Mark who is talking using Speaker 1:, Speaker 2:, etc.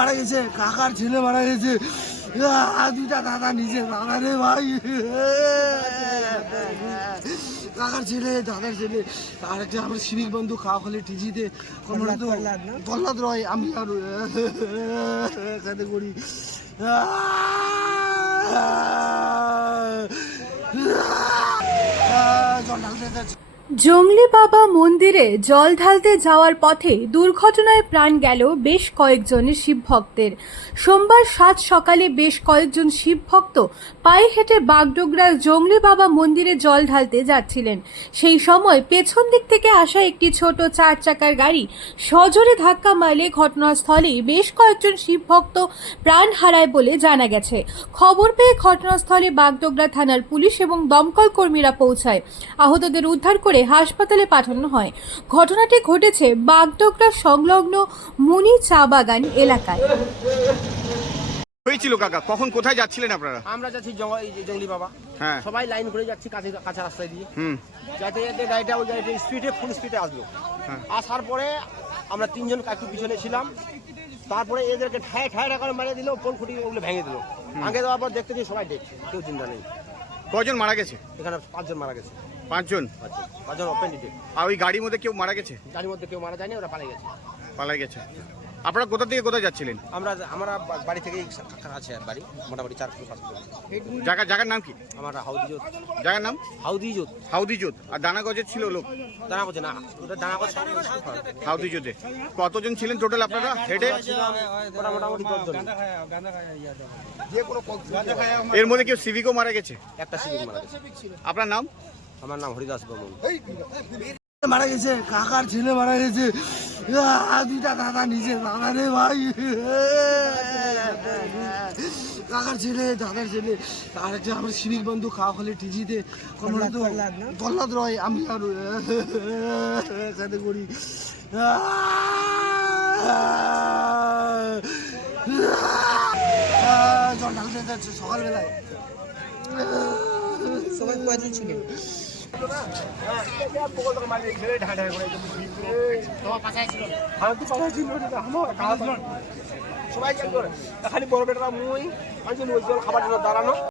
Speaker 1: মারা গেছে কাকার ছেলে মারা গেছে দুইটা দাদা নিজে দাদা রে ভাই কাকার ছেলে দাদার ছেলে আর একটা আমার বন্ধু খাওয়া খালি টিজিতে
Speaker 2: কমরাত গল্লাদ রয় আমি আর কাতে করি
Speaker 3: জল ঢালতে জঙ্গলি বাবা মন্দিরে জল ঢালতে যাওয়ার পথে দুর্ঘটনায় প্রাণ গেল বেশ কয়েকজনের শিবভক্তের সোমবার সাত সকালে বেশ কয়েকজন শিবভক্ত পায়ে হেঁটে বাগডোগরার জঙ্গলি বাবা মন্দিরে জল ঢালতে যাচ্ছিলেন সেই সময় পেছন দিক থেকে আসা একটি ছোট চার চাকার গাড়ি সজোরে ধাক্কা মারলে ঘটনাস্থলে বেশ কয়েকজন শিবভক্ত প্রাণ হারায় বলে জানা গেছে খবর পেয়ে ঘটনাস্থলে বাগডোগরা থানার পুলিশ এবং দমকল কর্মীরা পৌঁছায় আহতদের উদ্ধার করে পরে হাসপাতালে পাঠানো হয় ঘটনাটি ঘটেছে বাগডোগরা সংলগ্ন মুনি চা বাগান এলাকায়
Speaker 4: হয়েছিল কাকা কোথায় যাচ্ছিলেন আপনারা
Speaker 5: আমরা যাচ্ছি বাবা হ্যাঁ সবাই লাইন করে যাচ্ছি দিয়ে যাতে যাতে গাড়িটা ওই স্পিডে ফুল স্পিডে আসলো আসার পরে আমরা তিনজন একটু পিছনে ছিলাম তারপরে এদেরকে ঠায় ঠায় করে মারিয়ে দিল ফোন খুঁটি ভেঙে দিল ভেঙে দেওয়ার পর দেখতে সবাই দেখছে কেউ চিন্তা নেই
Speaker 4: কজন মারা গেছে
Speaker 5: এখানে পাঁচজন মারা গেছে পাঁচজন পাঁচজন অপেন্ডিটে
Speaker 4: আর ওই গাড়ির মধ্যে কেউ মারা গেছে
Speaker 5: গাড়ির মধ্যে কেউ মারা যায়নি ওরা পালিয়ে গেছে
Speaker 4: পালিয়ে গেছে আপনারা কোথা থেকে কোথায় যাচ্ছিলেন
Speaker 5: আমরা আমার বাড়ি থেকে আছে বাড়ি মোটামুটি চার পাঁচ
Speaker 4: জায়গা জায়গার নাম কি
Speaker 5: আমার জোত
Speaker 4: জায়গার নাম হাউদি জোত আর দানা গজের ছিল লোক
Speaker 5: দানা গজে না ওটা দানা গজ
Speaker 4: হাউদিজোতে কতজন ছিলেন টোটাল আপনারা হেডে মোটামুটি এর মধ্যে কেউ সিভিকও মারা গেছে
Speaker 5: একটা সিভিক মারা গেছে আপনার নাম আমার নাম হরিদাস বাবু
Speaker 1: মারা গেছে কাকার ছেলে মারা গেছে 아, 진짜 나단 이제 나단해 봐이. 나갈 지네, 나갈 지네. 아, 이제 아무 시비 번도 가고래 뒤지대. 그러면도 돌라들어이 암기하루. 가는 거리. 아, 저 당신들 저 소갈래라.
Speaker 5: 소갈 빠질 지금.
Speaker 6: খালি
Speaker 5: বড় বেটা মই আজি নজ্জল খাবার জন্য দাঁড়ানো